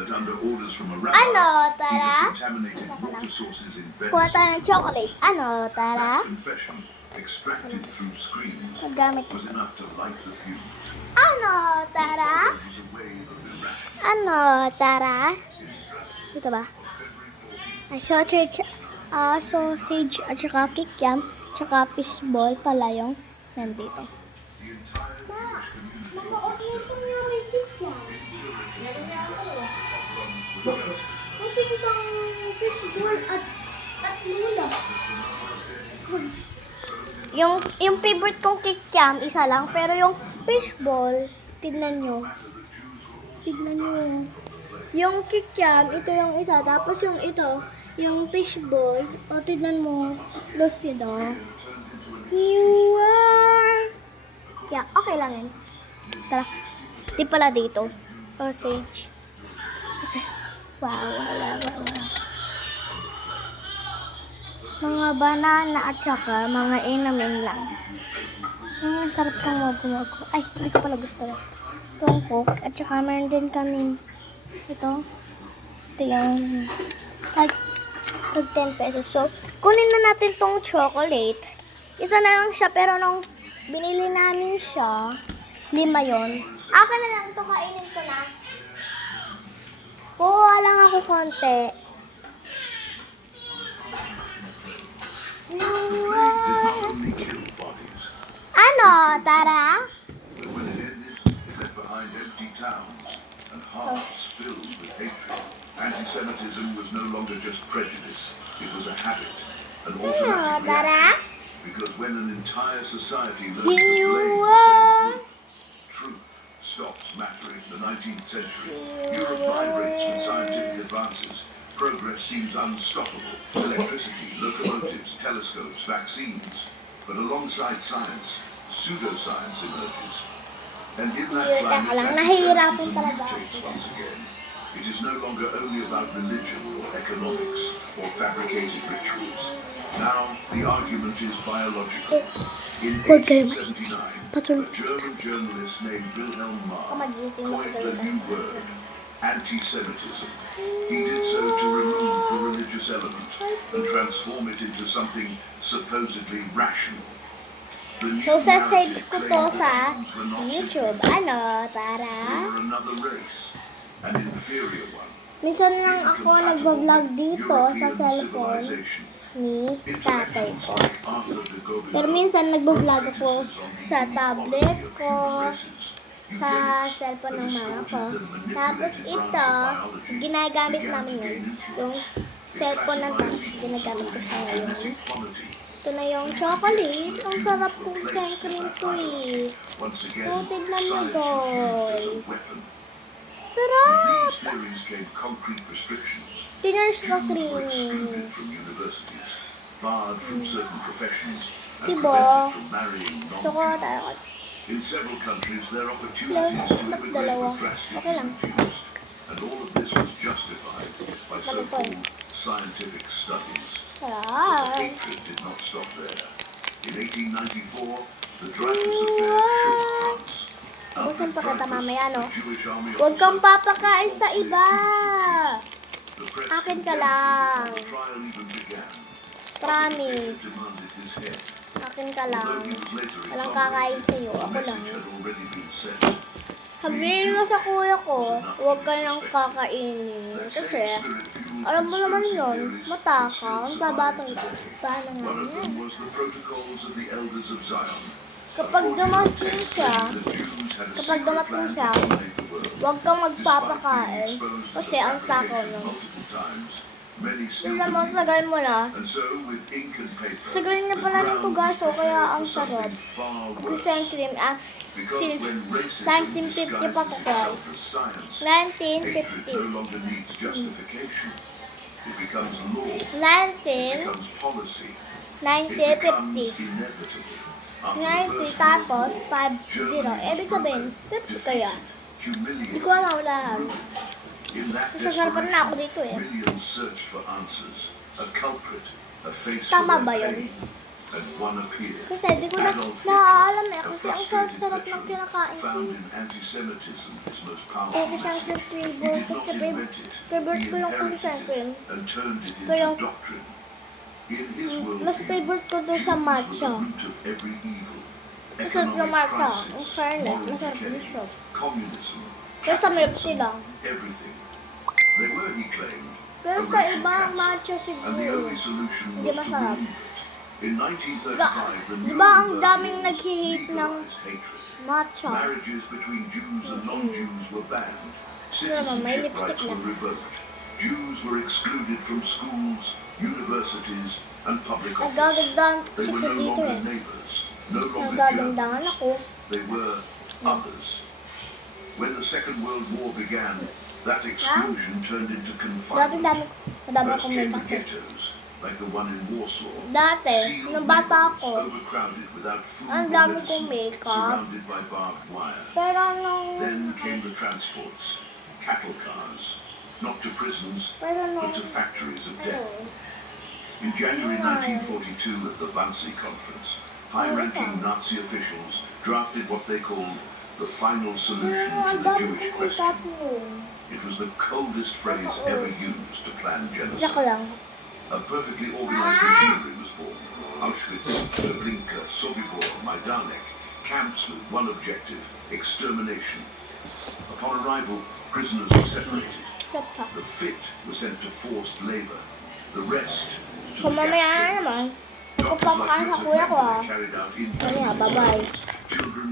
Ano, tara? Kuha tayo ng chocolate. Ano, tara? Nagamit. Ano, tara? Ano, tara? Dito ba? Ay, sausage at saka kikiam, saka fishball pala yung nandito. Mga okay po nga may kikiam. Kasi kitang fishball at lula. Yung favorite kong kikiam, isa lang. Pero yung fishball, tignan nyo. Yung kikiam, ito yung isa. Tapos yung ito, yung fishball, o tignan mo, tatlo sila. You are... Yeah, okay lang yun. Tara. Di pala dito. Sausage. Kasi, wow. Mga banana at saka mga inamin lang. Ang sarap kang magumago. Ay, hindi ko pala gusto lang. Itong Coke. At saka meron din kami ito yung like 10 pesos. So, kunin na natin tong chocolate. Isa na lang siya, pero nung binili namin siya, 5 yun. Akin na lang ito, kainin ko na. Kuha lang ako konti. Ano, tara? Anti-Semitism was no longer just prejudice, it was a habit, an Ano, automatic tara? reaction. Because when an entire society learns to You blame the same are... group, truth stops mattering. The 19th century, Europe vibrates with scientific advances. Progress seems unstoppable. Electricity, locomotives, telescopes, vaccines. But alongside science, pseudoscience emerges. And in that Teka climate, lang, anti-Semitism nahihirapan talaga mutates ako. once again. It is no longer only about religion or economics or fabricated rituals. Now, the argument is biological. In Huwag kayo 1879, a Patulog. German journalist named Wilhelm Ako Marr magising na coined the kagalitan. new word, anti-Semitism. He did so to remove the religious element and transform it into something supposedly rational. The new So, sasave narrative ko to claimed sa that Jews were not YouTube. sinners. Ano, They tara? were another race, an inferior one. Minsan lang ako nag-vlog dito sa cellphone ni tatay ko. Pero minsan nag-vlog ako sa tablet ko, sa cellphone ng mama ko. Tapos ito, ginagamit namin yun. Yung cellphone na to, ginagamit ko siya ngayon. Ito na yung chocolate. Ang sarap kong cream to eh. So, tignan mo guys. Sarap! Tignan siya creamy. Diba? Ito ko tayo. In several countries, their opportunities to immigrate were Okay lang. drastically reduced, and all of this was justified by so-called scientific studies. Sarap! Hatred did not stop there. In 1894, the Dreyfus Affair shook France. Busin pa kita mamaya, no? The Jewish army Huwag kang officer, papakain sa iba! the press Akin ka condemned lang. before the trial even began. Promise. Demanded his head. Akin ka lang. Although he was later Walang exonerated, kakain sa'yo. the Ako lang. message had already been sent. Sabihin mo sa kuya ko, huwag ka nang kakainin. Kasi, alam mo naman yun, matakaw. Ang tabatang ito. Paano nga One of yan? them was the Protocols of the Elders of Zion. Kapag dumating siya, The Jews had a Kapag secret dumating plan siya, to dominate the world. huwag kang Despite being magpapakain. exposed to Kasi the ang takaw fabrication nun. multiple times, many still Tignan mo, believed. tagal mo na. And so, with ink and paper, Tagal na the pala ng ground tugaso, was kaya prepared ang for sarap. something far Kasi worse. cream, Because since when racism 1950 pa to disguises guys. itself as science, hatred 1950. no longer needs justification. It becomes law. It 19, becomes policy. It 1950. becomes inevitable. After the 90 First tapos World War, 50. Ibig sabihin, 50 kaya. Hindi ko humiliated. alam unahan. In that Sasarapan na ako dito eh. millions search for answers. A culprit, a face Tama for ba their yun? pain. and one appeared. Kasi di ko na Adolf naaalam eh. Hitler, a Kasi ang frustrated sarap ng veteran, kinakain ko. found in anti-Semitism his most Eh, powerful kasi ang message. He favorite did ko not sa invent it, favorite he ko yung cookies and inherited cream. it and turned it Kaya, into doctrine. In his mas worldview, favorite ko doon sa Jews were matcha. the root of every evil. Masarap yung Economic matcha. crisis, Ang fairness, moral masarap decay, yung shop. communism, Pero sa milk tea capitalism, lang. everything. They were, he claimed, Pero a sa racial ibang cancer, matcha and the siguro. only solution Hindi was to masarap. remove it. In 1935, the Di ba ang Nuremberg daming laws nag-hate ng legalized hatred. matcha? Marriages between Jews and non-Jews were banned. Naman, may Citizenship lipstick rights na. were revoked. Jews were excluded from schools, universities, and public office. Nagagandaan They kasi were no dito longer eh. neighbors, no longer Germans. Nagagandahan ako. They were others. When the Second World War began, that exclusion turned into Dati confinement. madami First akong came makeup the eh. ghettos, like the one in Warsaw. Dati, Sealed nung bata neighborhoods, ako, overcrowded without food ang or dami kong medicine, makeup. surrounded by barbed wire. Pero nung... Then came the transports, cattle cars, not to prisons, Pero nung... but to factories of death. Ano? In January 1942 at the Wannsee Conference, high-ranking Nazi officials drafted what they called the final solution Pero to ang the dami Jewish kong question. makeup mo. It was the coldest phrase ever used to plan Diyan genocide. ko lang. A perfectly organized machinery was born. Auschwitz, Treblinka, Sobibor, Majdanek, camps with one objective, extermination. Upon arrival, prisoners were separated. Stop ka. The fit were sent to forced labor. The rest to Kung the mamaya gas na chambers. naman, Doctors papakain like sa kuya ko Joseph ah. Mengele carried out Kaya, inhuman bye-bye. experiments. Children